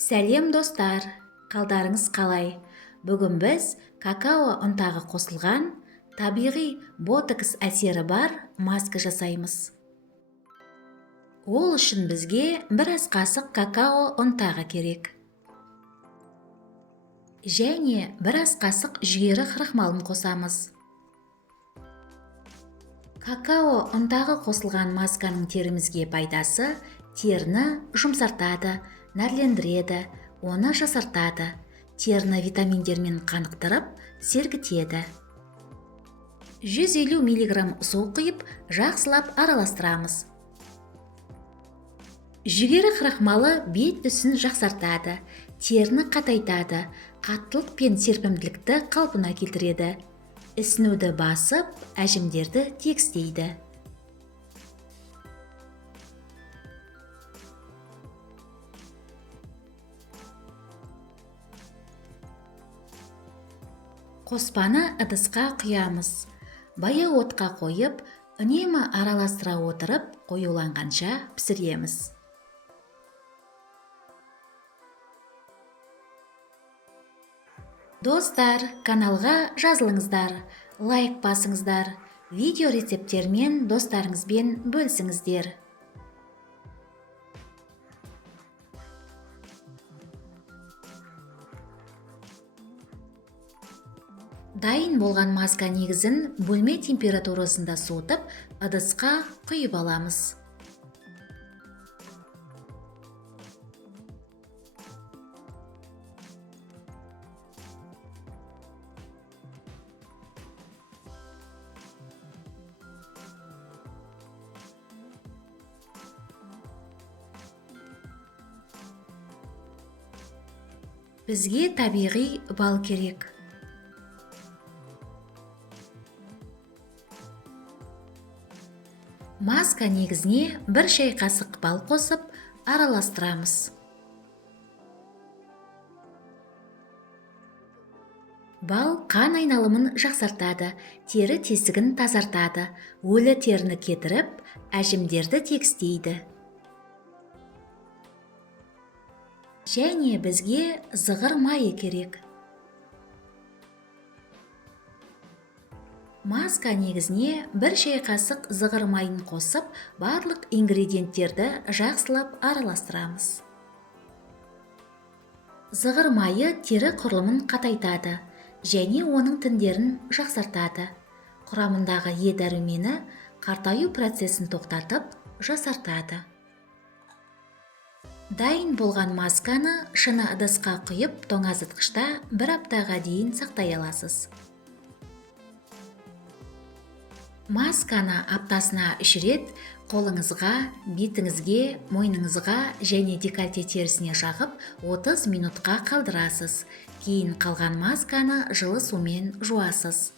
Сәлем достар, қалдарыңыз қалай? Бүгін біз какао ұнтағы қосылған, табиғи ботокс әсері бар маска жасаймыз. Ол үшін бізге бір ас қасық какао ұнтағы керек. Және бір ас қасық жүгері крахмалын қосамыз. Какао ұнтағы қосылған масканың терімізге пайдасы: теріні жұмсартады, нәрлендіреді, оны жасартады, теріні витаминдермен қанықтырып, сергітеді. 150 мг су құйып, жақсылап араластырамыз. Жүгері крахмалы бет түсін жақсартады, теріні қатайтады, қаттылық пен серпімділікті қалпына келтіреді. Ісінуді басып, әжімдерді тегістейді. Қоспаны ыдысқа құямыз. Баяу отқа қойып, үнемі араластыра отырып, қоюланғанша пісіреміз. Достар, каналға жазылыңыздар, лайк басыңыздар, видео рецепттермен достарыңызбен бөлісіңіздер. Дайын болған маска негізін бөлме температурасында суытып, ыдысқа құйып аламыз. Бізге табиғи бал керек. Маска негізіне бір шай қасық бал қосып, араластырамыз. Бал қан айналымын жақсартады, тері тесігін тазартады, өлі теріні кетіріп, әжімдерді тегістейді. Және бізге зығыр майы керек. Маска негізіне бір шай қасық зығыр майын қосып, барлық ингредиенттерді жақсылап араластырамыз. Зығыр майы тері құрылымын қатайтады, және оның тіндерін жақсартады. Құрамындағы Е дәрумені қартаю процесін тоқтатып, жасартады. Дайын болған масканы шыны ыдысқа құйып, тоңазытқышта 1 аптаға дейін сақтай аласыз. Масканы аптасына 3 рет қолыңызға, бетіңізге, мойныңызға және декольте терісіне жағып 30 минутқа қалдырасыз. Кейін қалған масканы жылы сумен жуасыз.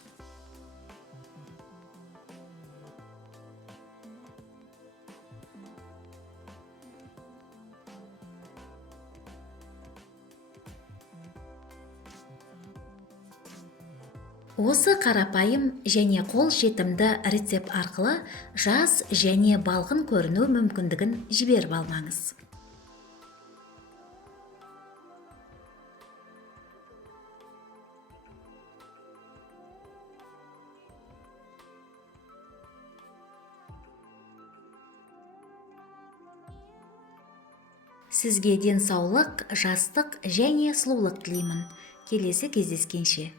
Осы қарапайым және қол жетімді рецепт арқылы жас және балғын көріну мүмкіндігін жіберіп алмаңыз. Сізге денсаулық, жастық және сұлулық тілеймін. Келесі кездескенше.